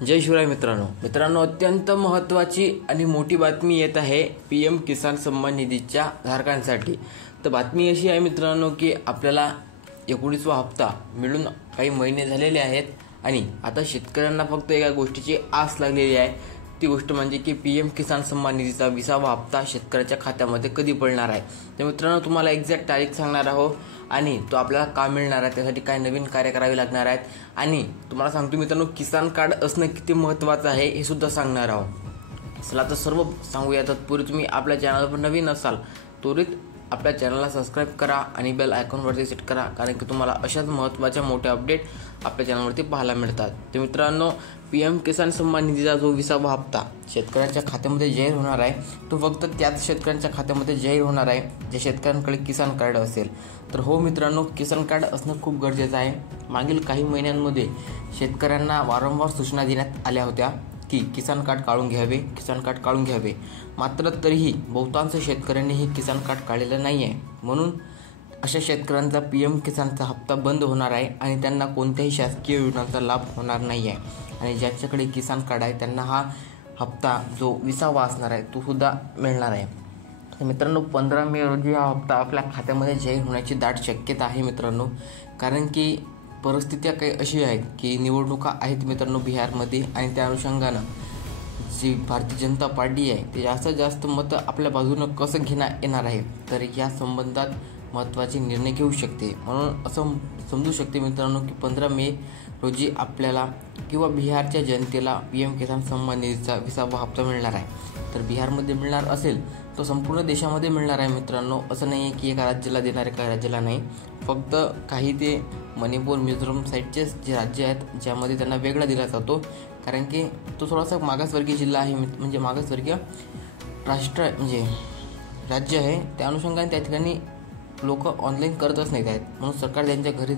जय शिवराय मित्रांनो अत्यंत महत्त्वाची आणि मोठी बातमी येत आहे PM किसान सन्मान निधीच्या धारकांसाठी। तर बातमी अशी आहे मित्रांनो की आपल्याला 19वा हप्ता मिळून काही महिने झालेले आहेत आणि आता शेतकऱ्यांना फक्त एका गोष्टीची आस लागलेली आहे। ती गोष्ट म्हणजे की PM किसान सन्मान निधीचा 20वा हप्ता शेतकऱ्याच्या खात्यामध्ये कधी पडणार आहे। तर मित्रांनो तुम्हाला एक्झॅक्ट तारीख सांगणार आहोत आणि तो आपल्याला का मिळणार आहे, त्यासाठी काय नवीन कार्य करावे लागणार आहेत आणि तुम्हाला सांगतो मित्रांनो किसान कार्ड असणं किती महत्त्वाचं आहे हे सुद्धा सांगणार आहोत। चला तर सर्व सांगूया। तत्पूर्वी तुम्ही आपल्या चॅनलवर नवीन असाल त्वरित आपल्या चॅनलला सबस्क्राइब करा आणि बेल आयकॉनवरती सेट करा, कारण की तुम्हाला अशाच महत्त्वाच्या मोठ्या अपडेट आपल्या चॅनलवरती पाहायला मिळतात। तर मित्रांनो PM किसान सन्मान निधीचा जो 20वा हप्ता शेतकऱ्यांच्या खात्यामध्ये जाहीर होणार आहे तो फक्त त्याच शेतकऱ्यांच्या खात्यामध्ये जाहीर होणार आहे जे शेतकऱ्यांकडे किसान कार्ड असेल। तर हो मित्रांनो, किसान कार्ड असणं खूप गरजेचं आहे। मागील काही महिन्यांमध्ये शेतकऱ्यांना वारंवार सूचना देण्यात आल्या होत्या की किसान कार्ड काढून घ्यावे, मात्र तरीही बहुतांश शेतकऱ्यांनी हे किसान कार्ड काढलेलं नाही आहे। म्हणून अशा शेतकऱ्यांचा PM किसानचा हप्ता बंद होणार आहे आणि त्यांना कोणत्याही शासकीय योजनांचा लाभ होणार नाही आहे आणि ज्यांच्याकडे किसान कार्ड आहे त्यांना हा हप्ता जो 20वा असणार आहे तो सुद्धा मिळणार आहे। तर मित्रांनो 15 मे रोजी हा हप्ता आपल्या खात्यामध्ये जाहीर होण्याची दाट शक्यता आहे मित्रांनो, कारण की परिस्थिती काही अशी आहे की निवडणुका आहेत मित्रांनो बिहारमध्ये आणि त्या अनुषंगानं जी भारतीय जनता पार्टी आहे ते जास्तीत जास्त मतं आपल्या बाजूनं कसं घेण्यात येणार आहे, तर या संबंधात महत्त्वाचे निर्णय घेऊ शकते। म्हणून असं समजू शकते मित्रांनो की 15 मे रोजी आपल्याला किंवा बिहारच्या जनतेला PM किसान सन्मान निधीचा 20वा हप्ता मिळणार आहे। तर बिहारमध्ये मिळणार असेल तो संपूर्ण देशामध्ये मिळणार आहे मित्रांनो। असं नाही आहे की एका राज्याला देणार आहे एका राज्याला नाही, फक्त काही ते मणिपूर मिझोरम साईडचे जे राज्य आहेत ज्यामध्ये त्यांना वेगळा दिला जातो, कारण की तो थोडासा मागासवर्गीय जिल्हा आहे, म्हणजे मागासवर्गीय राज्य आहे। त्या अनुषंगाने त्या ठिकाणी लोक ऑनलाईन करतच नाहीत आहेत, म्हणून सरकार त्यांच्या घरी